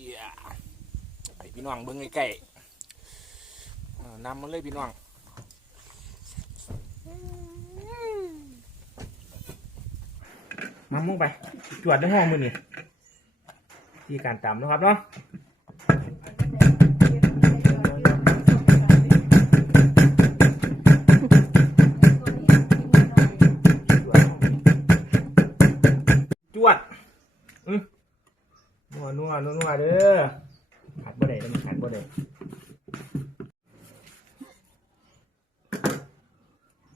อียไปพี่น้องเบิ้งใกล้ๆนำมาเลยพี่น้องมามุ่งไป จวดในห้องมือนี่ที่การตำนะครับเนาะ จวดอืมนัวนัวนัวนัวเด้อขาดบ่ได้ต้องขาดบ่ได้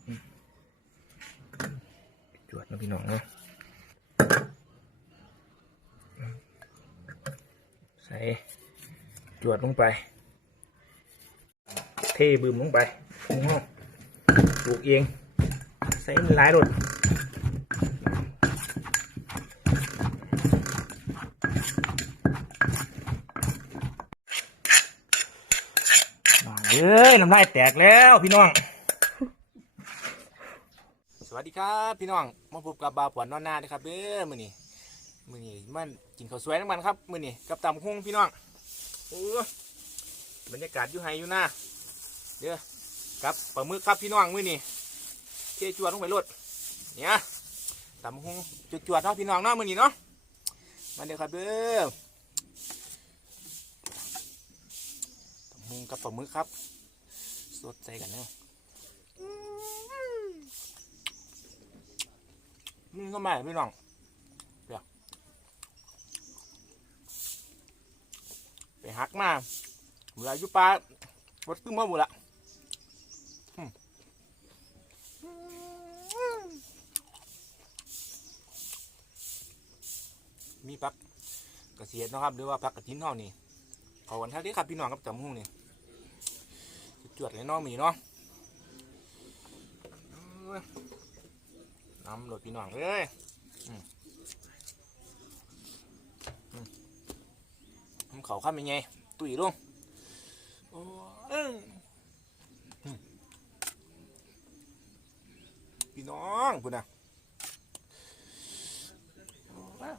อืมจวดนะ พี่น้องเนาะใส่จวดลงไป เทบึมลงไปปรุงห้องปลูกเองใส่หลายรสมาเอ้ยน้ำลายแตกแล้วพี่น้อง วัสดีครับพี่น้องมาพบกับบาวปวนนอนหน้านะครับเด้อมือนี้มื้อนี้มันกินข้าวสวยน้ำมันครับมือนี้กับตำหุ้งพี่น้องโอ้ยบรรยากาศอยู่ไฮอยู่หน้าเด้อกับปลาหมึกครับพี่น้องมือนี้เทจวดลงไปรดเนี่ยตำหุ้งจวดเนาะพี่น้องเนาะมือนี้เนาะมาเด้อครับเด้อมุงกับปลาหมึกครับ สดใจกันเนาะ นี่ก็ไม่พี่น้องเดี๋ยวไปหักมาเวลาอยู่ปลาบดขึ้นมาหมดละมีพักกระเสียดนะครับ หรือว่าพักกระทิ้นเท่านี่ขอวันท่านี้ครับพี่น้องครับจำหุ้งนี่จวดเลยน้องมีเนาะ น้ำหลดพี่น้องเลยอืมอืมน้ำเขาข้ามยังไงตุ๋ยลงโอ้เอิ่งอืมพี่น้องพูดนะอย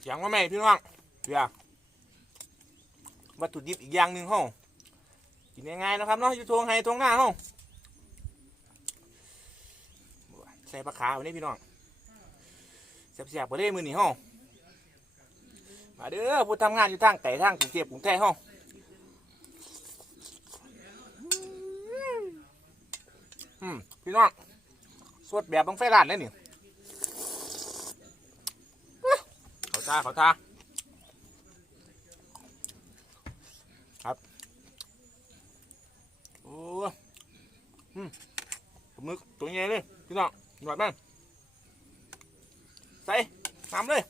เสียงว่าแม่พี่น้องเดี๋ยววัตถุดิบอีกอย่างหนึ่งห้องกินง่ายๆนะครับเนาะอยู่ทวงไฮทวงหน้าห้อง ใส่ปลาขาวนี่พี่น้องเสียบๆไปเลยมือนี่ห้องมาเด้อผู้ทำงานอยู่ทางไก่ทางกรุงเทพกรุงแท้ห้องอืมพี่น้องสดแบบบังไฟร้านเลยนี่เขาท่าเขาท่าครับโอ้อืมมึกตัวใหญ่เลยพี่น้อง หน่อยบ้างใส่น้ำเลย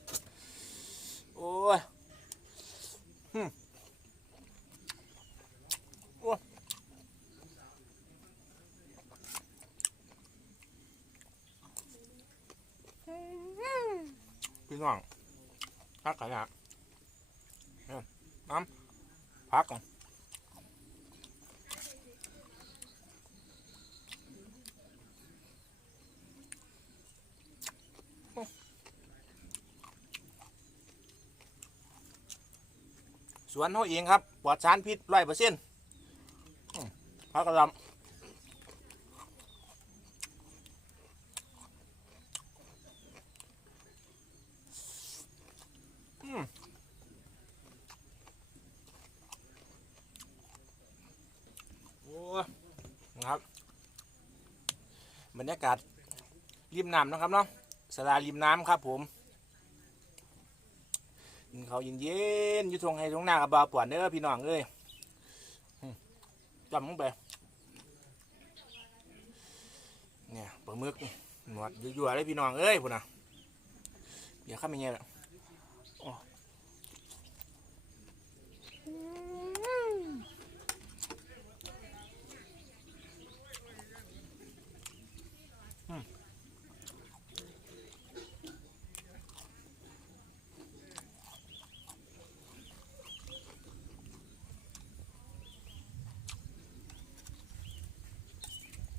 โอ้ยโอ้ยพี่น้องพักขยะเนี่ยน้ำพักก่อน วนเขาเองครับปลอดสารพิษร้อยเปอร์เซ็นต์พักกระลำอืมโอ้นะครับบรรยากาศริมน้ำนะครับเนาะสลาริมน้ำครับผม เขาวเย็นๆอยู่ทงไฮทงหน้ากับบาป่วนเด้อพี่น้องเอ้ยจำมึงไปเนี่ยปลาหมึกหนวดยั่วๆเลยพี่น้องเอ้ยพุ่นนะเดี๋ยวข้ามยังไงล่ะ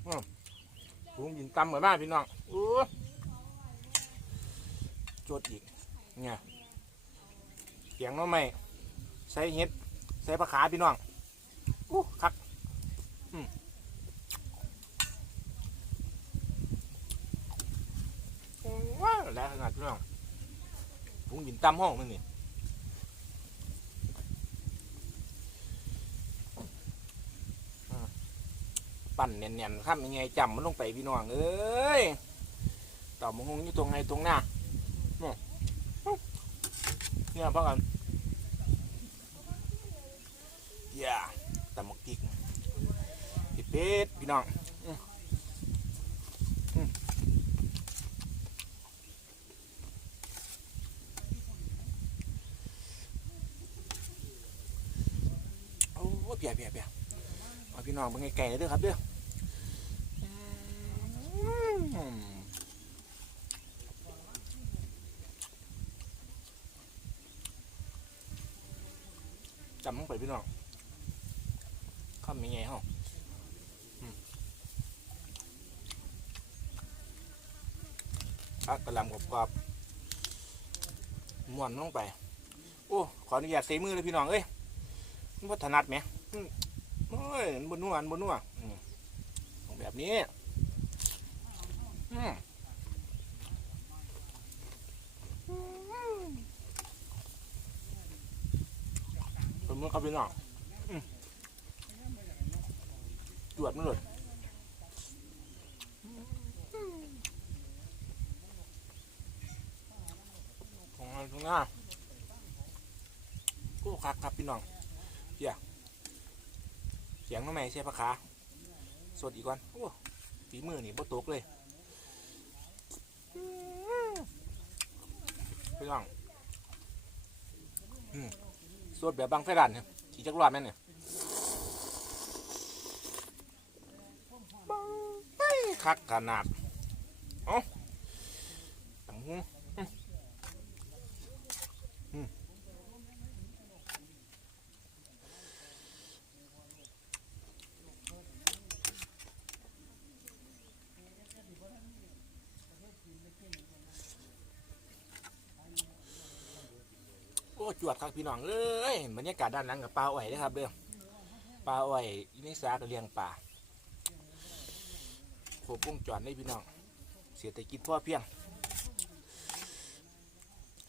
โอ้ผมยินตำเหมือนบ้านพี่น้องโอ้จดอีก เนี่ยเสียงน้องไม่ใส่เห็ด ใส่ปลาขาพี่น้องอู้คักอืมว้าวแล้วขนาดพี่น้องพุงบินตำห้องมันนี่ ปั่นเนียนๆข้ามยังไงจำมันลงไปพี่น้องเอ้ยต่อมงงอยู่ตรงไหนตรงหน้าเนี่ยพักกันอย่าตำหมกพริกพี่เป็ดพี่น้องอื้ออื้อโอ้เปียเปียเปียเอาพี่น้องเป็นไงไก่เด้อครับเด้อ จำลงไปพี่น้องข้ามยังไงฮะอืมพักกระลำกรอบๆม้วนลงไป โอ้ ขออนุญาตใส่มือเลยพี่น้องเอ้ยมันถนัดไหมอืมโอ้ยบนนวมันบนนวอืมต้องแบบนี้ อืมเป็นมือครับพี่น้องอืมจวดมันเลยของอะไรตรงหน้าโอ้คักครับพี่น้องเดี๋ยวเสียงน้องแม่เชฟปะขาสดอีกก่อนโอ้ฝีมือนี่บ่ตกเลย พี่น้องสวดแบบบางไฟดันเนี่ยขี่จักรวาลแม่เนี่ยบังไฟคักขนาด เอ้าตังหูอืมอืม โอ้ จวดครับพี่น้องเอ้ยบรรยากาศด้านหลังกับปลาอ้อยนะครับเด้อปลาอ้อยอยินิสาก็เลี้ยงปลาโคบวงจรได้พี่น้องเศรษฐกิจพ่อเพียง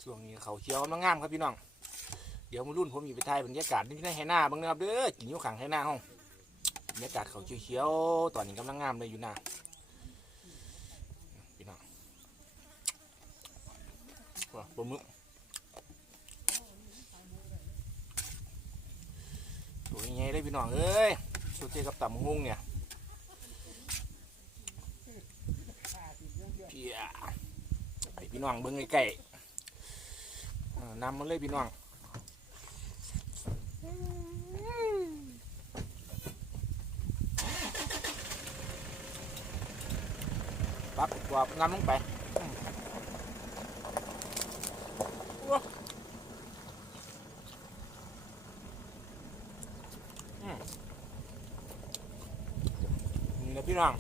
ช่วงนี้เขาเขียวกำลังงามครับพี่น้อง เดี๋ยวมารุ่นผมอยู่ไปถ่ายบรรยากาศที่ในไหหน้าบ้างนะครับเด้อกินยู่ขังไหหน้าห้องบรรยากาศเขาเขียวๆตอนนี้กำลังงามเลยอยู่น้าพี่น้องว้าปลาหมึก ตัว ยังไงได้พี่น้องเอ้ยสุดเจกับต่ำหุ้งเนี่ยเพียไปพี่น้องเบิ้งใกล้ๆเออนำมาเลยพี่น้องปักกวาดนำลงไปอืมว้า นะพี่น้อง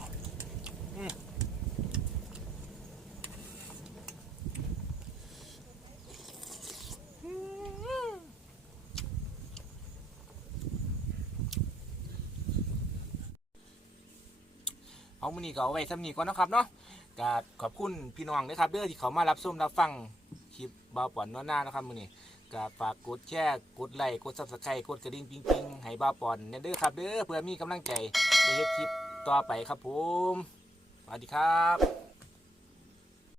เอามือนี้ก็เอาไว้สำนีก่อนนะครับเนาะก็ขอบคุณพี่น้องนะครับเด้อที่เขามารับชมรับฟังคลิปบาวป่อนนวหน้านะครับมือนี้ก็ฝากกดแชร์กดไลค์กดซับสไครต์กดกระดิ่งปิ๊งปิ๊งให้บาวป่อนเนี่ยเด้อครับเด้อเพื่อมีกำลังใจไปเฮ็ดคลิป ต่อไปครับผม สวัสดีครับ